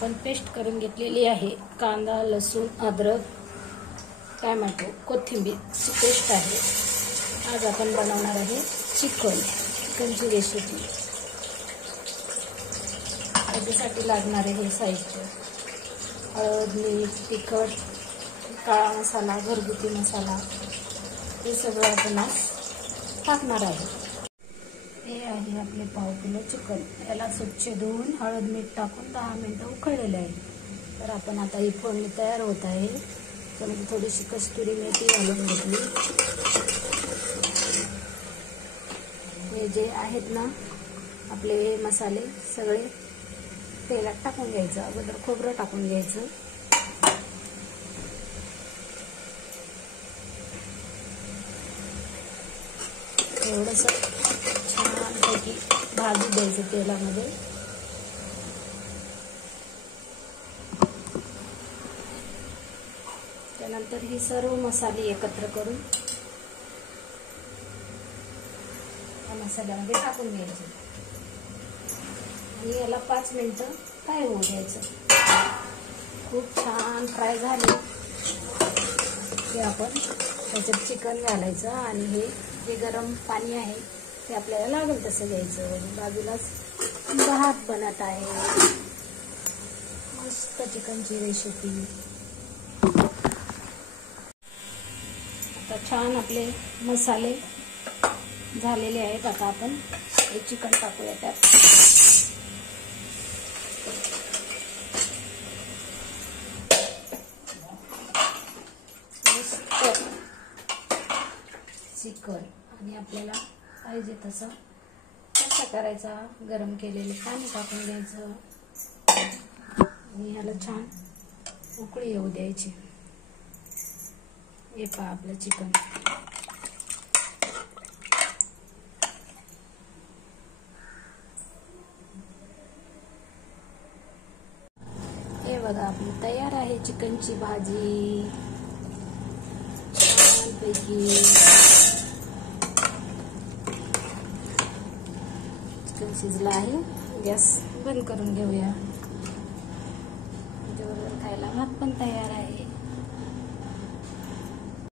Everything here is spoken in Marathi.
आपण पेस्ट करून घेतलेली आहे. कांदा, लसूण, अद्रक, टोमॅटो, कोथिंबीरची पेस्ट आहे. आज आपण बनवणार आहे चिकनची रेसिपी. त्याच्यासाठी लागणारे हे साहित्य: हळद, मीठ, तिखट, काळा मसाला, घरगुती मसाला, हे सगळं आपण आज टाकणार आहे. हे आहे आपले पाव किलो चिकन. याला स्वच्छ धुवून हळद मीठ टाकून 10 मिनिटं उकळलेलं आहे. तर आपण आता ही फोडणी तयार होत आहे. त्यामध्ये थोडीशी कस्तुरी मेथी घालून घेतली. हे जे आहेत ना आपले मसाले सगळे तेलात टाकून घ्यायचं. अगोदर खोबरं टाकून घ्यायचं. थोडंसं छानपैकी भाजू द्यायचं तेलामध्ये. त्यानंतर ही सर्व मसाले एकत्र करून या मसाल्यामध्ये टाकून घ्यायचे आणि याला 5 मिनिटं फ्राय होऊ द्यायचं. खूप छान फ्राय झाले की आपण त्याच्यात चिकन घालायचं आणि हे जे गरम पाणी आहे ते आपल्याला लागेल तसं घ्यायचं. बाजूलाच भात बनत आहे. मस्त चिकनची रेसिपी. आता छान आपले मसाले झालेले आहेत. आता आपण हे चिकन टाकूया त्यात. चिकन आणि आपल्याला पाहिजे तसं कसा करायचा. गरम केलेले पाणी टाकून घ्यायचं आणि ह्याला छान उकळी येऊ द्यायची. हे पहा आपलं चिकन. हे बघा आपली तयार आहे चिकनची भाजी. छानपैकी चिकन शिजलं आहे. गॅस बंद करून घेऊया. जेवण खायला भात पण तयार आहे.